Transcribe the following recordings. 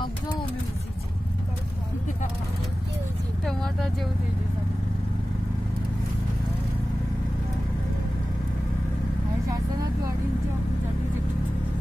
નાખજો મમ્મી મૂકી છે ટમાટર જેવું થઈ જશે હવે સાસના દોડીને જો જલ્દી જલ્દી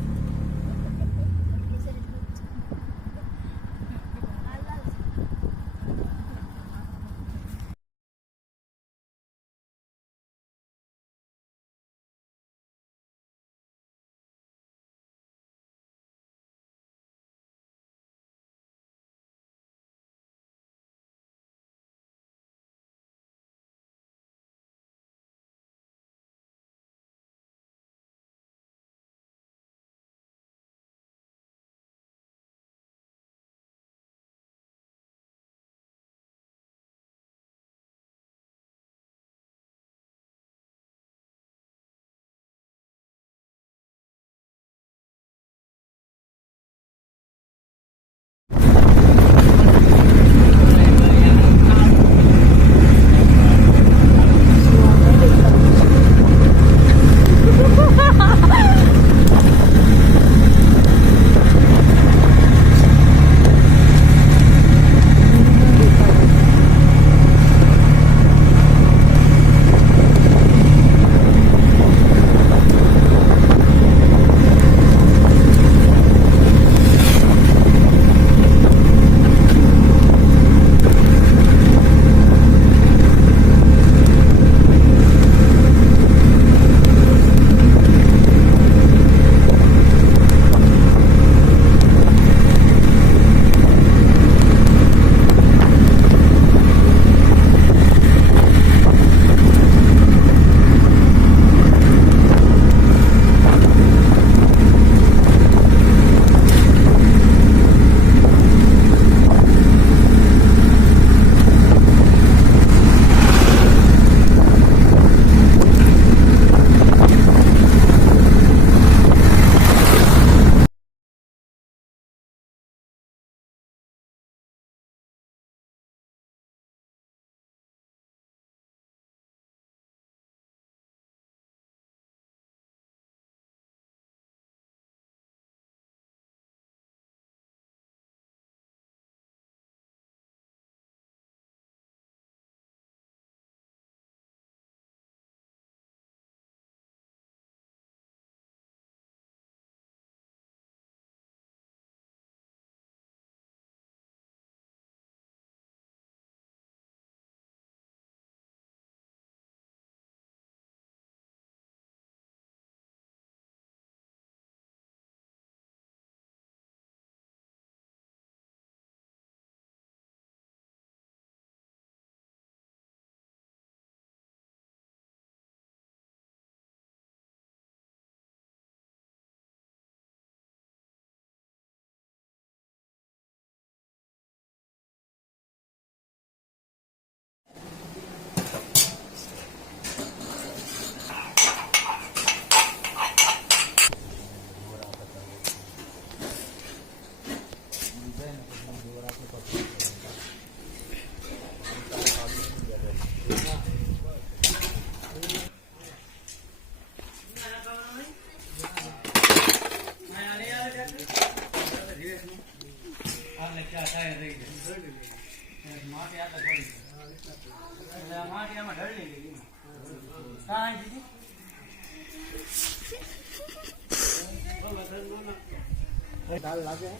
दाल लागे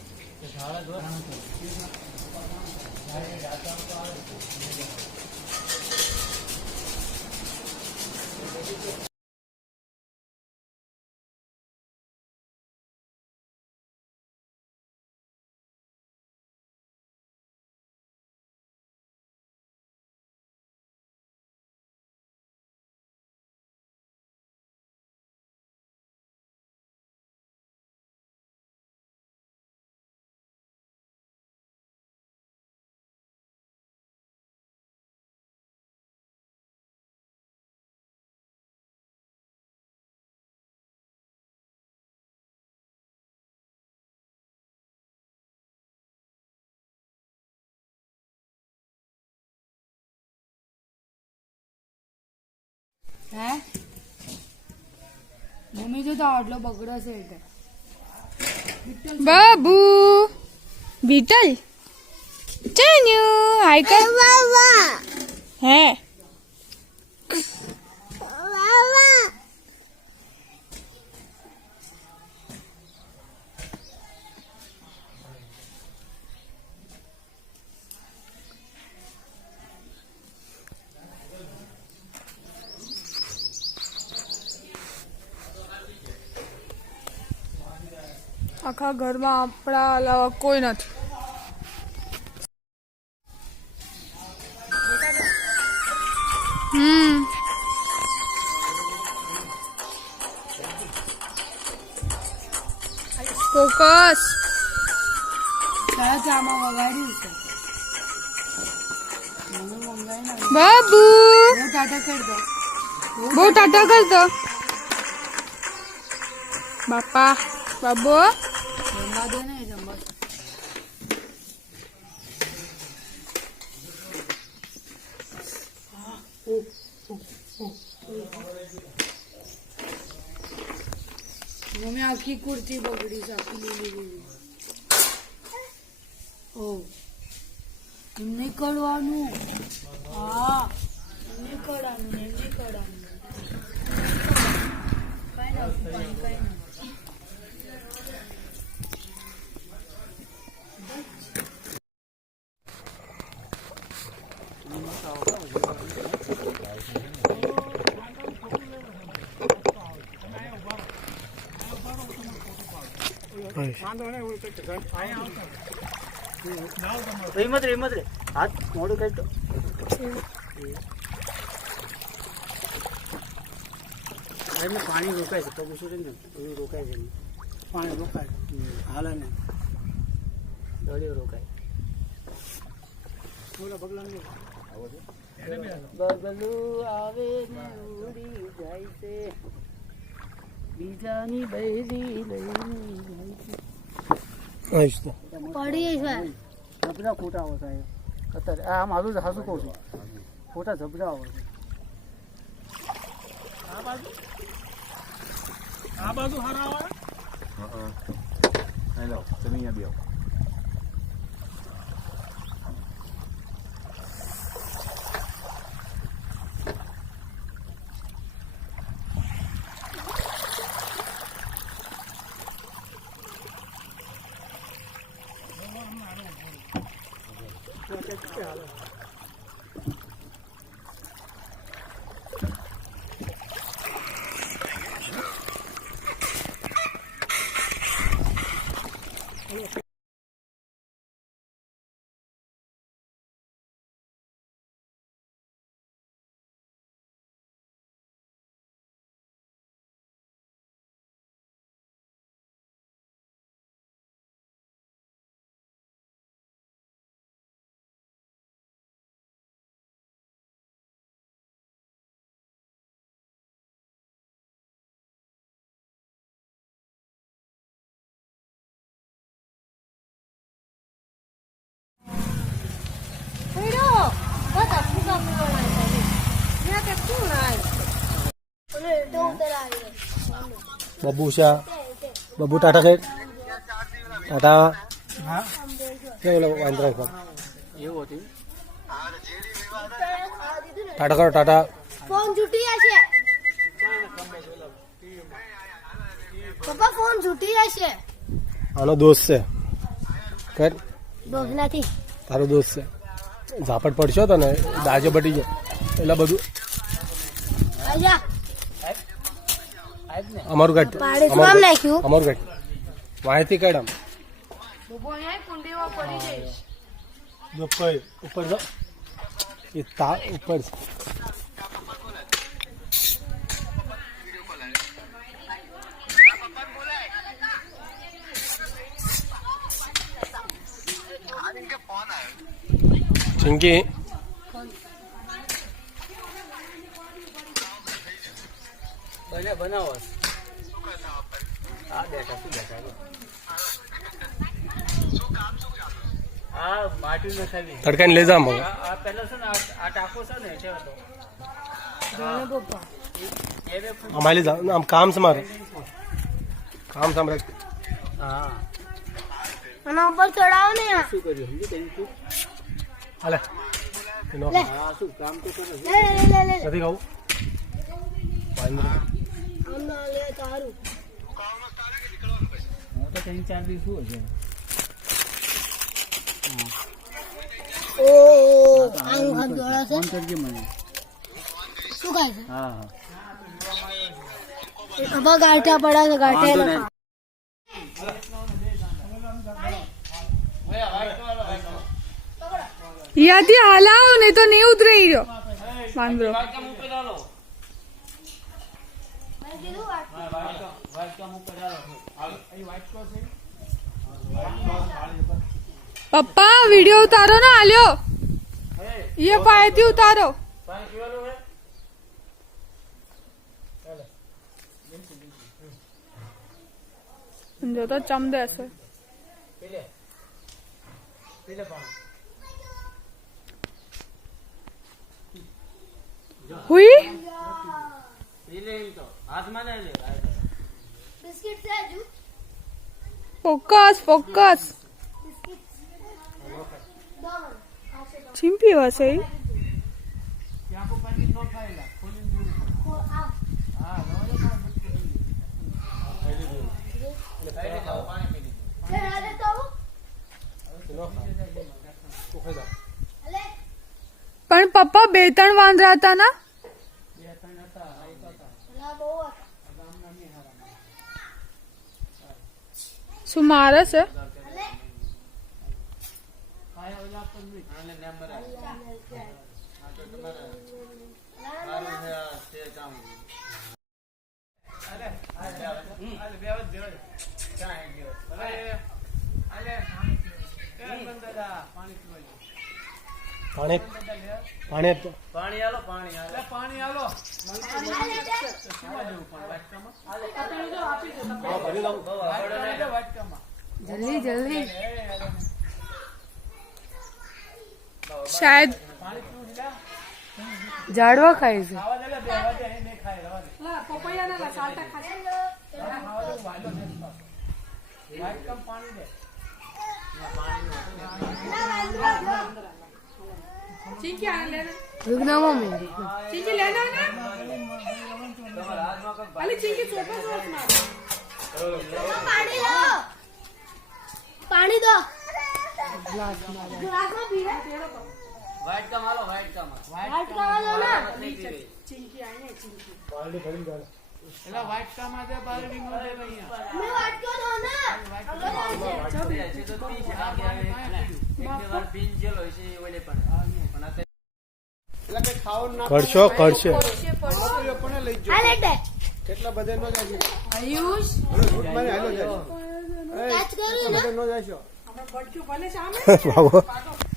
सारा दो હે મમ્મી જો તો આટલો બગડો છે એટલે બાબુ બીટલ ચાન્યુ હાય કર હે આખા ઘરમાં આપણા અલાવા કોઈ નથી. ફોકસ. બાબુ બહુ ટાટા કર દો બાપા. બાબુ મમ્મી આખી કુર્તી બગડી છે, આખી લીલી. ઓ એમ નહીં કરવાનું. હા એમ નહીં કરવાનું, એમ નહીં કરવાનું. કઈ ના કઈ ના. હિંમત રે હાથ મોડું કરી તો પાણી રોકાય છે. પગ ઉછળે ને એવું રોકાય છે. પાણી રોકાય હાલે ને દળિયો રોકાય. બગલું આવે ને ઉડી જાય છે, બીજાની બૈરી લઈને જાય છે. પડી છે જબરા ખોટા આવો સાહેબ. અત્યારે આ મારું જ હાસું કહું છું, ખોટા જબરા આવો છે. આ બાજુ હારા આવે. હેલો તમે અહીંયા બેહો. બબુશા બબુ ટાટા કઈ ટાટા વાંદરા પર એવું હતું. ટાટા કરો ટાટા. ફોન છૂટી જશે પપ્પા, ફોન છૂટી જશે. આનો દોસ્ત છે. કર દોસ્ત નથી, તારો દોસ્ત છે. ઝાપટ પડશો તો ને દાજો બટી ગયો એટલે બધું અમારું કાઢ. અમારું કાઢ માહિતી કાઢ. આમ જો કોઈ ઉપર જો એ તા ઉપર ચિંકી બનાવો. તડકાને લઈ જા. અમારી આમ કામ છે મારે. કામ સાંભળે. હા આના ઉપર ચડાવો ને આ. શું કર્યું સમજી તેમ તું હાલે એનો લે હા શું કામ તો કરે લે લે નથી ખાવું વાંદરો. આમ ના લે તારું. હું તો 3-4 દિવસ શું હશે ઓ આનું હાથ જોડા છે. ફોન કરજે મને શું ખાય છે? હા હા હવે ગાંઠા પડ્યા છે વાંધો ગાંઠા નહીં. યાથી હલાવો નહીં તો નહીં ઉતરે ઈ રહ્યો વાંદરો. પપ્પા વિડિયો ઉતારો ને આલ્યો ये पायती उतारो जो तो चम दे ऐसे हुई બિસ્કિટ છે હજુ? फोकस फोकस चिंपी वैसे ही પણ પપ્પા 2-3 વાંદરા હતા ના શું મારે છે પાણી પાણી जल्दी जल्दी शायद झाड़वा खाई से रुकना मम्मी चींकी लेना ना अली चींकी सोफा सोच ना પાણી લો પાણી દો ગ્લાસમાં પીવે व्हाइट का मालो व्हाइट का मालो વાટ કાવા દો ના એલા વ્હાઈટ કા માં દે બારડી નો દે ભૈયા મેં વાટ કો દો ના છે તો પી છે આ ગયા એક વાર પિન જેલો છે ઓલે પણ આ એલા કે ખાવ ના કરશો કરશે પણ લઈ જો આ લેટે કેટલા બધે નો જાય आयुष મને હાલો જાય કેચ કર્યું ને નો જાય છો બાબુ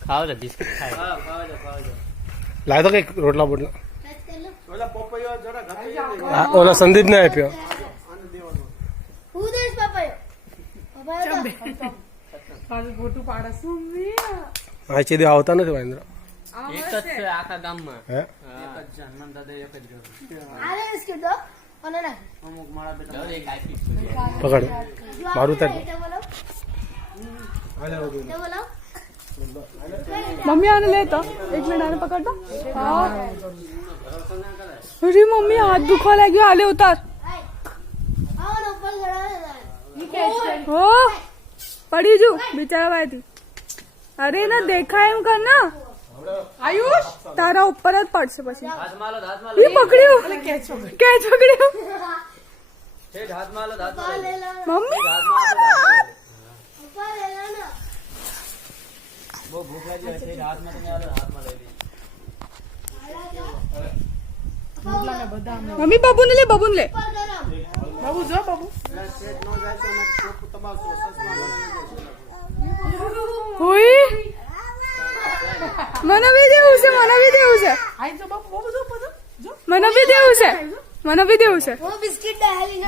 ખાવ દે બિસ્કિટ ખાય હા ખાવ દે લાય તો કઈક રોટલા બોટલા કેચ કરી લો ઓલા પપૈયો જરા ઘટી આ ઓલા સંદીપ ને આપ્યો આને દેવાનો હું દેશ પપાયો પપાયો તો आज फोटो पाड़ा सुमी આ ચીદી આવતા નથી વાંદરો એક જ છે આખા ગામમાં હે એક જ જન્મ દાદા એક જ ગયો આ લે બિસ્કિટ દો અને ના અમુક મારા બેટા એક આપી પકડ મારું તાર લેટે બોલો લેટે બોલો मम्मी आने ले तो 1 मिनट आने पकड़ दो हाँ अरे मम्मी हाथ दुखा लग गया आले उतार આવો ને ઉપર ચડાવે हो पड़ी जू बेचारा भाई थी अरे ना देखा एम करना आयुष तारा ऊपर જ પડશે પછી હાથ માલો ये पकड़ियो कैच पकड़ियो છે હાથ માલો પપ્પા લે લો मम्मी પપ્પા લે લો ના બહુ ભૂખ લાગી છે હાથ માં તમે આલો હાથમાં લઈ લે मम्मी बाबू ने ले बाबू ने ले ઉપર ગરમ बाबू जो बाबू સેટ નો જાય છે અને ચોક તમારો સસમાં हुई મને બી દેવું છે મને બી દેવું છે મને બી દેવું છે મને બી દેવું છે वो बिस्किट डाली ना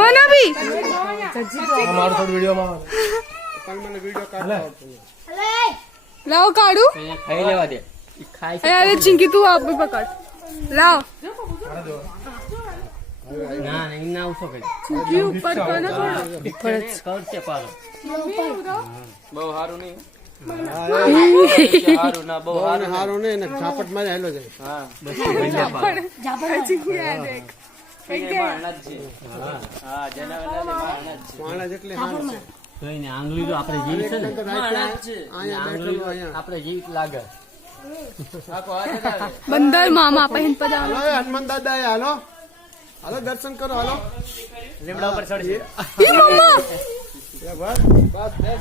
મને બી મારું થોડું વિડીયોમાં કાલ મને વિડિયો કાઢવા अरे લાવો કાઢું ખાઈ લેવા દે ખાઈ અરે ચિંકી તું આપ બી પકડ લાવ ના એના ઉસો કરી જીજી ઉપર કરો ને થોડો. કરશે પારો મમ્મી ઉરો. બહુ સારું નહીં હારો ને એને ઝાપટ મારે હેલો જાય. હા હજી ક્યાં દેખ. કઈ કે? હા જનાવર માણસ એટલે હારો છે. જોઈને આંગળી તો આપણે જીવી છે ને અહીંયા બેઠેલું અહીંયા. આપણે જીવિત લાગે આખો હાથ જ આવે બંદર મામા પહેન પજામા. હાલો હનુમાન દાદા હાલો હાલો દર્શન કરો હાલો. લીમડા ઉપર ચડશે ઈ મમ્મા. એ બસ બસ બેસ.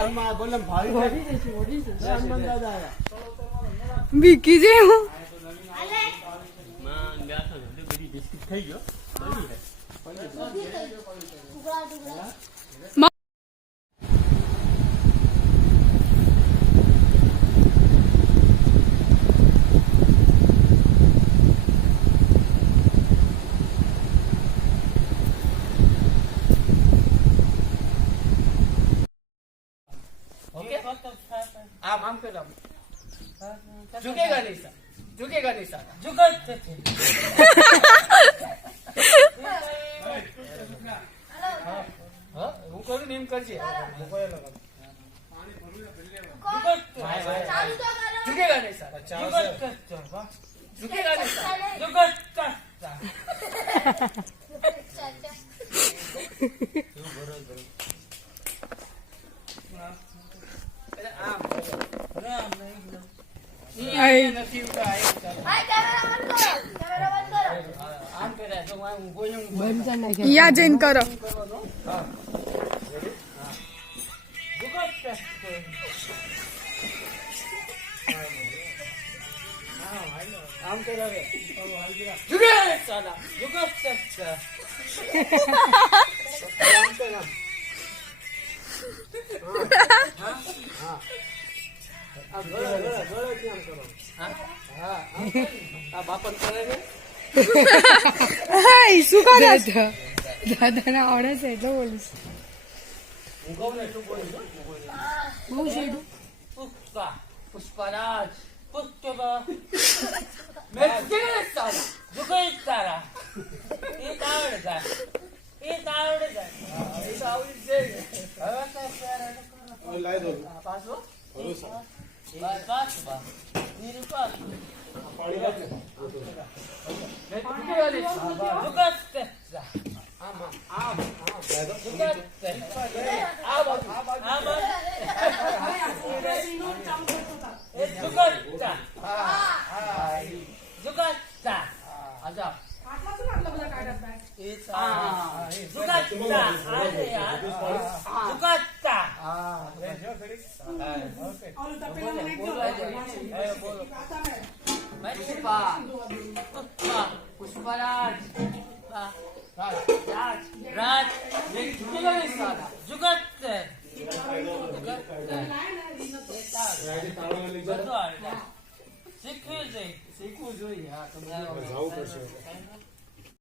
હનુમાન બોલે ભાવી હનુમાન દાદા આયા. બીકી જેવું. માં ગાતો બધી બિસ્કિટ થઈ ગયો આમ કરો झुकेगा नहीं सर झुकेगा नहीं सर હું કરું ને એમ કરજે झुकेगा नहीं सर झुकेगा नहीं सर નથી આમ કર્યા તો હું બોલ્યું યા જઈને કરો. આમ કર્યા હવે झुके साला झुको सकता આ બાપન કરે છે હાય શું કરે છે? દાદાના આવડે છે એટલે બોલીશ. હું કહું ને શું બોલું બહુ છેડું. પુષ્પા પુષ્પરાજ પુષ્પા મેં झुकेगा साला झुको साला એ તાવડે જાય એ તાવડે જાય એ તો આવડી જાય હવે તો લાઈ દો પાછો બસ બસ બસ નિરૂપા પાણી રાખે. पुष्पराज राज राज ये झुकेगा नहीं साला झुकत શીખવું જોઈએ હા તમને જવું પડશે.